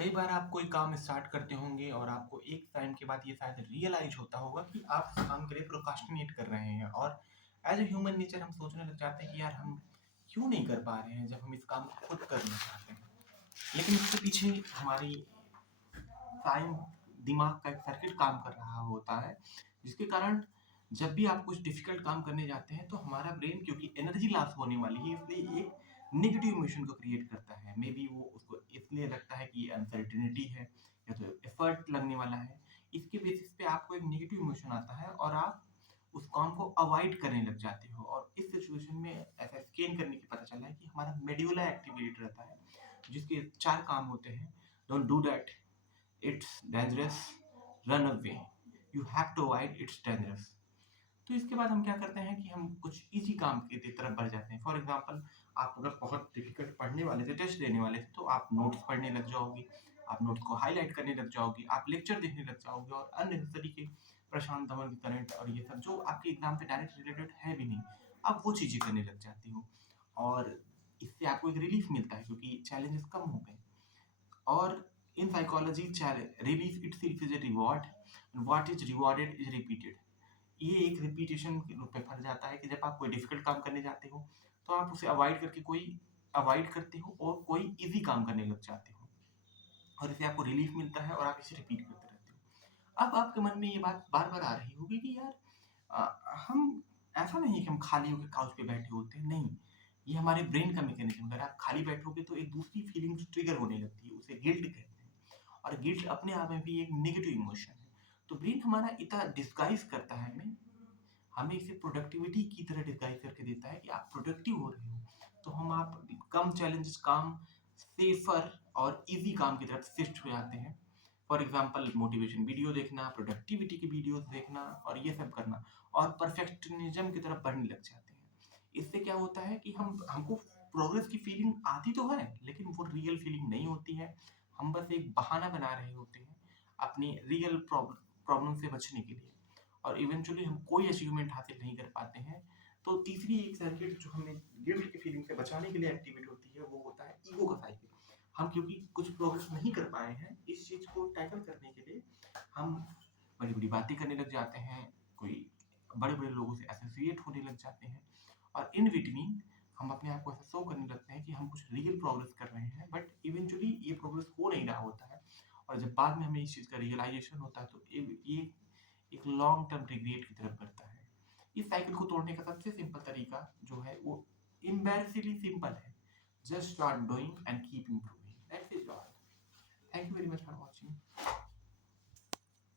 कई बार आप कोई काम स्टार्ट करते होंगे और आपको एक टाइम के बाद ये शायद रियलाइज होता होगा कि आप उस काम के लिए प्रोक्रास्टिनेट कर रहे हैं और एज ए ह्यूमन नेचर हम सोचने लग जाते हैं कि यार हम क्यों नहीं कर पा रहे हैं जब हम इस काम को खुद करना चाहते हैं। लेकिन इसके पीछे हमारी साइंस दिमाग का एक सर्किट काम कर रहा होता है, जिसके कारण जब भी आप कुछ डिफिकल्ट काम करने जाते हैं तो हमारा ब्रेन, क्योंकि एनर्जी लॉस होने वाली है, इसलिए एक नेगेटिव इमोशन को क्रिएट करता है। मे बी वो उसको इसलिए लगता है कि ये अनसर्टिनिटी है या तो एफर्ट लगने वाला है। इसके बेसिस पे आपको एक नेगेटिव इमोशन आता है और आप उस काम को अवॉइड करने लग जाते हो। और इस सिचुएशन में ऐसा स्कैन करने की पता चला है कि हमारा मेडुला एक्टिवेट रहता है, जिसके 4 काम होते हैं। Don't do that, it's dangerous, run away, you have to avoid, it's dangerous. तो इसके बाद हम क्या करते हैं कि हम कुछ इजी काम की तरफ बढ़ जाते हैं। फॉर एग्जांपल, आप अगर बहुत डिफिकल्ट पढ़ने वाले थे, टेस्ट देने वाले थे, तो आप नोट्स पढ़ने लग जाओगे, आप नोट्स को हाईलाइट करने लग जाओगे, आप लेक्चर देखने लग जाओगे और अननेसेसरी के प्रशांत धवन करंट और ये सब जो आपके एग्जाम से डायरेक्ट रिलेटेड है भी नहीं, आप वो चीजें करने लग जाती हो। और इससे आपको एक रिलीफ मिलता है क्योंकि चैलेंजेस कम हो गए। और in psychology relief itself is a reward, what is rewarded is repeated. ये एक रिपीटेशन के रूप में फट जाता है कि जब आप कोई डिफिकल्ट काम करने जाते हो तो आप उसे अवॉइड करते हो और कोई इजी काम करने लग जाते हो, और इससे आपको रिलीफ मिलता है और आप इसे रिपीट करते रहते हो। अब आपके मन में ये बात बार बार आ रही होगी कि यार हम ऐसा नहीं है कि हम खाली होकर काउच पे बैठे होते हैं, नहीं। ये हमारे ब्रेन का मैकेनिज्म। अगर आप खाली बैठोगे तो एक दूसरी फीलिंग्स ट्रिगर होने लगती है, उसे गिल्ट कहते हैं। और गिल्ट अपने आप में भी एक नेगेटिव इमोशन है। तो ब्रेन हमारा इतना डिस्गाइज करता है हमें हमें इसे प्रोडक्टिविटी की तरह डिस्गाइज करके देता है कि आप प्रोडक्टिव हो रहे हो। तो हम आप कम चैलेंजेस काम, सेफर और इजी काम की तरफ शिफ्ट हो जाते हैं। फॉर एग्जाम्पल, मोटिवेशन वीडियो देखना, प्रोडक्टिविटी की वीडियोस देखना और ये सब करना, और परफेक्शनिज्म की तरफ बढ़ने लग जाते हैं। इससे क्या होता है कि हमको प्रोग्रेस की फीलिंग आती तो है, लेकिन वो रियल फीलिंग नहीं होती है। हम बस एक बहाना बना रहे होते हैं अपनी रियल प्रॉब्लम से बचने के लिए, और इवेंचुअली हम कोई अचीवमेंट हासिल नहीं कर पाते हैं। तो तीसरी एक सर्किट जो हमें गिल्ट की फीलिंग से बचाने के लिए एक्टिवेट होती है, वो होता है ईगो का साइकिल। हम क्योंकि कुछ प्रोग्रेस नहीं कर पाए हैं, इस चीज को टैकल करने के लिए हम बड़ी बड़ी बातें करने लग जाते हैं, कोई बड़े बड़े लोगों से एसोसिएट होने लग जाते हैं, और इन बिटवीन हम अपने आप को ऐसा शो करने लगते हैं कि हम कुछ रियल प्रोग्रेस कर रहे हैं, बट इवेंचुअली ये प्रोग्रेस हो नहीं रहा होता है। और जब बाद में हमें इस चीज़ का रियलाइजेशन होता है तो ये एक लॉन्ग टर्म रिग्रेट की तरफ बढ़ता है। इस साइकिल को तोड़ने का सबसे सिंपल तरीका जो है वो एम्बैरेसिंगली सिंपल है। Just start doing and keep improving, that's it all. Thank you very much for watching.